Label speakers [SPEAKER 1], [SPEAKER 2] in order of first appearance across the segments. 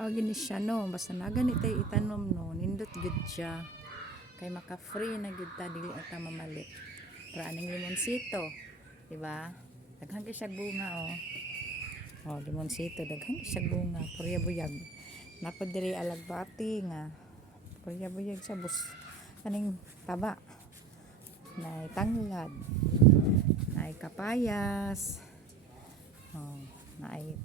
[SPEAKER 1] agin siya no basta na ganito itanom no nindot gud siya kay maka free na gud ta dili ata mamali para aning limonsito di ba daghang siya bunga oh oh limonsito daghang siya bunga purya buyag napod diri alagbati nga purya buyag sa bus aning taba na tanglad na kapayas oh nay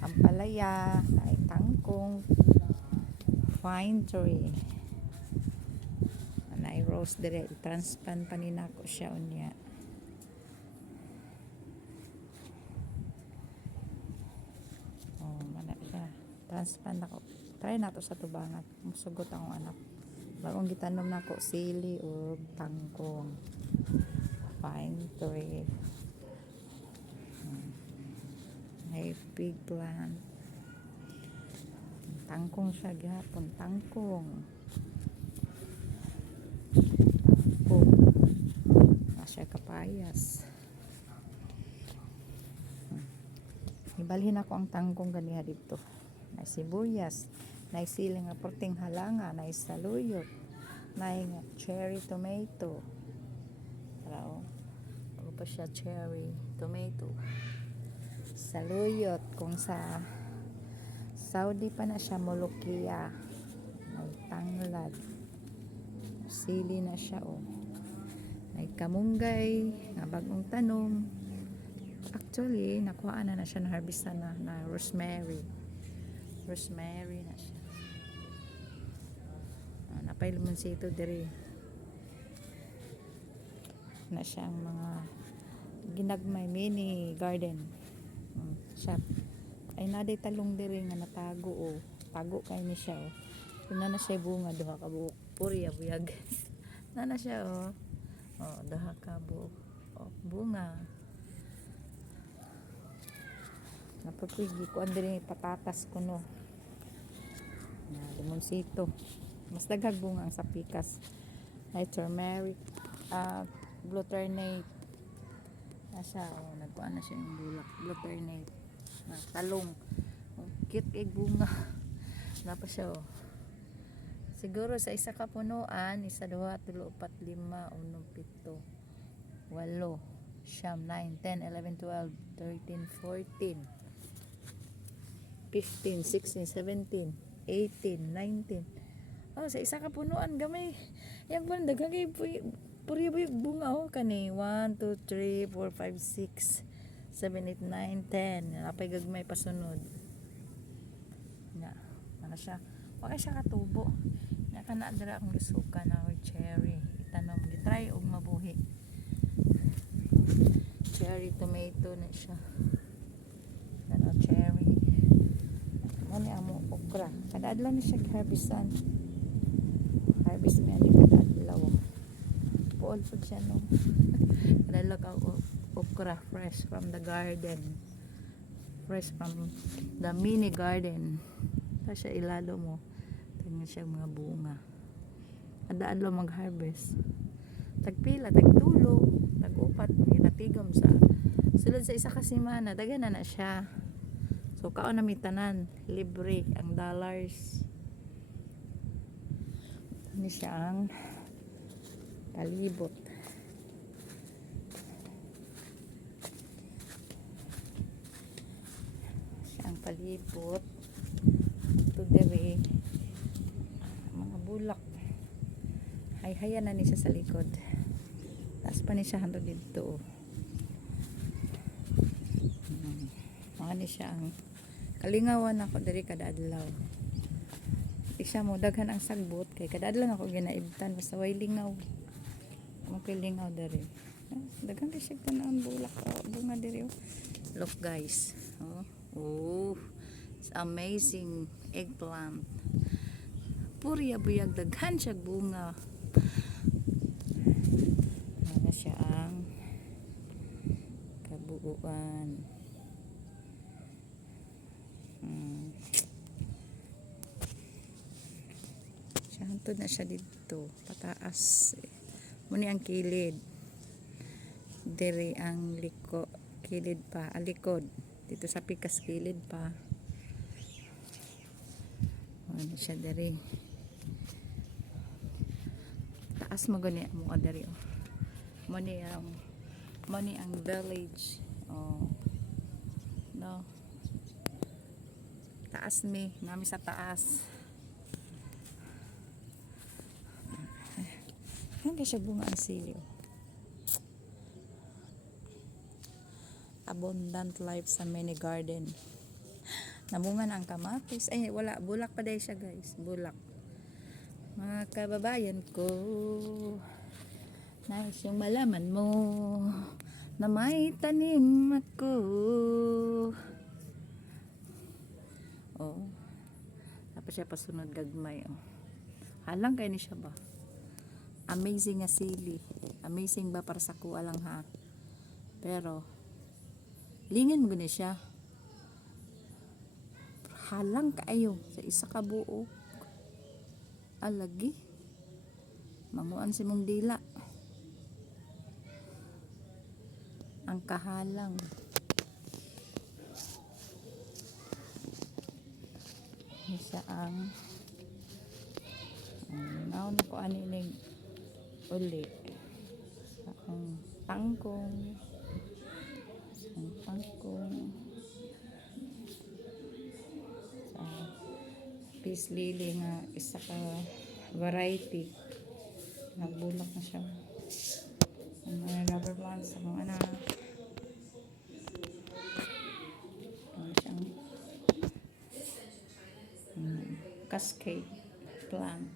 [SPEAKER 1] ampalaya, ay tangkong, fine tree. Anay rose dire, transplant pa ni nako siya unya. Oh, mana siya. Transplant ako. Try nato sa tubangat. Musugot ang anak. Bagong gitanom nako sili o tangkong. Fine tree. Hmm. I have big plan Tangkong siya gihapon. Tangkong. Tangkong. Masya kapayas. Hmm. Ibalhin ako ang tangkong ganiha dito. na sibuyas, na siling nga porting halanga, na saluyot, na cherry tomato. Tara o. siya cherry tomato sa Saluyot kung sa Saudi pa na siya Mulukiya may tanglad sili na siya oh. may kamunggay nga bagong tanom actually nakuha na na siya na harvest na, na rosemary rosemary na siya oh, ah, napay ito diri na siya ang mga ginagmay mini garden Mm, Ay naday talong diri nga natago o. Oh. Tago kay ni siya o. Oh. na siya bunga duha ka buok. Puriya buyag. na na siya o. Oh. oh, duha ka buok. Oh, bunga. Napapigi ko ang patatas ko no. Na limonsito. Mas daghag bunga ang sapikas. ay turmeric, uh, glutarnate, Asa, oh, nagkuhan na siya yung bulak. Blutter na talong. Oh, cute kay bunga. Napa siya, oh. Siguro sa isa ka punuan, isa, dua, tulo, upat, lima, uno, pito, walo, siyam, nine, ten, eleven, twelve, thirteen, fourteen, fifteen, sixteen, seventeen, eighteen, nineteen. Oh, sa isa ka punuan, gamay. Yan po, daghang kay puriya ba bunga ho oh, kani 1, 2, 3, 4, 5, 6 7, 8, 9, 10 napay gagmay pasunod na ana siya wala siya katubo kana nakanadara akong gisuka na or cherry itanom try og mabuhi cherry tomato na siya ano cherry mo ni amo okra kada adlaw ni siya harvestan harvest man ni kada Nagkuon po siya nung nalakaw okra fresh from the garden. Fresh from the mini garden. Ta siya ilalo mo. Tingnan siya mga bunga. Adaan lo mag-harvest. Tagpila, tagtulo, tagupat, ginatigam sa sulod sa isa ka semana, daga na na siya. So kaon na mitanan, libre ang dollars. Ni ano siya ang palibot siyang palibot to the way mga bulak ay haya na ni sa likod taas pa ni siya hando dito oh. mga hmm. ni siya ang kalingawan ako diri kada adlaw isa mo daghan ang sagbot kay kada adlaw ako ginaibtan basta way lingaw makilingaw dari ah, dagang na tanang bulak bunga dari oh. look guys oh, oh it's amazing eggplant puriya buyag daghan siya bunga para siya ang kabuuan hmm. siya na siya dito pataas eh muni ang kilid diri ang liko kilid pa alikod ah, dito sa pikas kilid pa ano siya diri taas mo gani mo diri oh muni ang muni ang village oh no taas mi nami sa taas Hanggang siya bunga ang silyo. Abundant life sa mini garden. Namunga na ang kamatis. Ay, eh, wala. Bulak pa dahil siya, guys. Bulak. Mga kababayan ko, nais yung malaman mo na may tanim ako. Oh. Tapos siya pasunod gagmay. Oh. Halang kayo ni siya ba? amazing nga sili amazing ba para sa kuha lang ha pero lingin mo na siya halang kayo sa isa ka buo alagi mamuan si mong dila ang kahalang isa ang um, naon ko ano uli ang pangkong ang pangkong sa peace lily nga isa ka variety nagbulak na siya ang mga rubber plants sa mga anak ang siyang hmm, cascade plant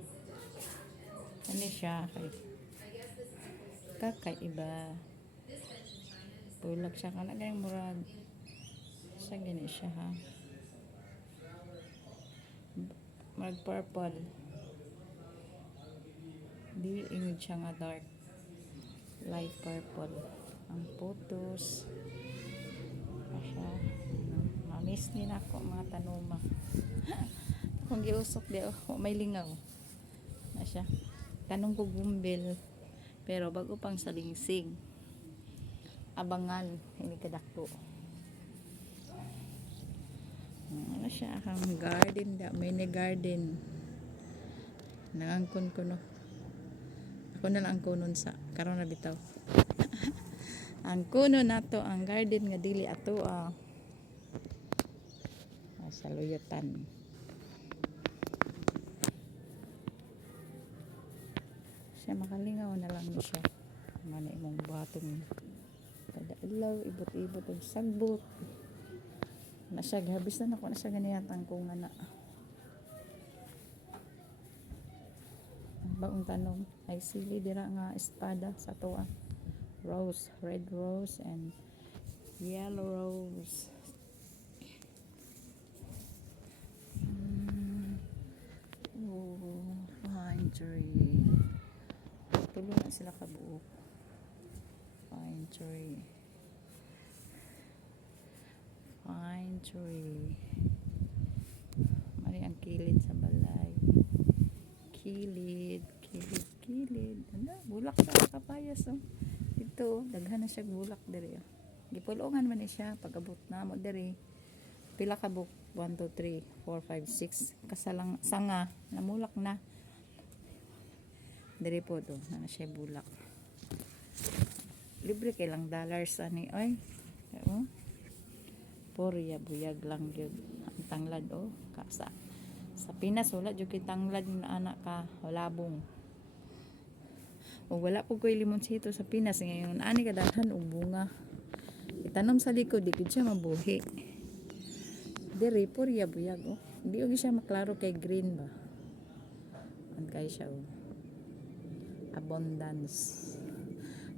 [SPEAKER 1] siya. Ano siya? Kay, kakaiba. Bulak siya ka na ganyan murag. Sa ganyan siya ha. Murag purple. Di ingod siya nga dark. Light purple. Ang putos. Asya. Ano Mamiss din ako mga tanuma. Kung giusok di ako, may lingaw na siya kanong ko gumbil pero bago pang salingsig abangan ini kadakto hmm, ano siya akang garden da may garden nangangkon ko no ako na lang kunon sa karon na bitaw ang kuno nato ang garden nga dili ato ah, sa luyutan kaya makalingaw na lang siya nga na imong buhaton kada ilaw ibot-ibot og sagbot na siya gabis na nako na siya ganiyatang kung nga ang baong tanong ay sili dira nga espada sa toa rose red rose and yellow rose hmm. oh pine tree tulo na sila kabuok fine tree fine tree mali ang kilid sa balay kilid kilid kilid ano bulak sa kapayas oh dito oh. daghan na siya bulak dere oh gipulungan man ni siya pagabot na mo dere pila ka book 1 2 3 4 5 6 kasalang sanga namulak na Diri po do, na siya bulak. Libre kay lang dollars ani oy. Oo. Porya oh. buyag lang gyud ang tanglad oh, kasa. Sa Pinas wala jud kay tanglad na anak ka, labong. O wala po ko'y limonsito sa Pinas ngayon. Ani kadalhan og bunga. Itanom sa likod, di siya mabuhi. Diri, porya buyag oh. Di og siya maklaro kay green ba. Ang kay siya oh abundance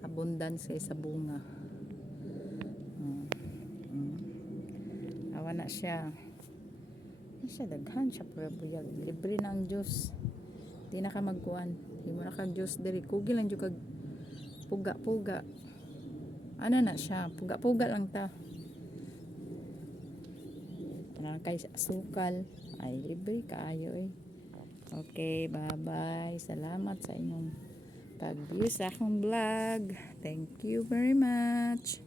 [SPEAKER 1] abundance kay sa bunga hmm. Hmm. awa na siya ay ano siya daghan siya pero buyag libre na ang Diyos di na ka magkuhan di mo na ka Diyos diri kugil lang kag puga puga ano na siya puga puga lang ta na kay sukal ay libre kaayo eh okay bye bye salamat sa inyong pag sa akong vlog. Thank you very much.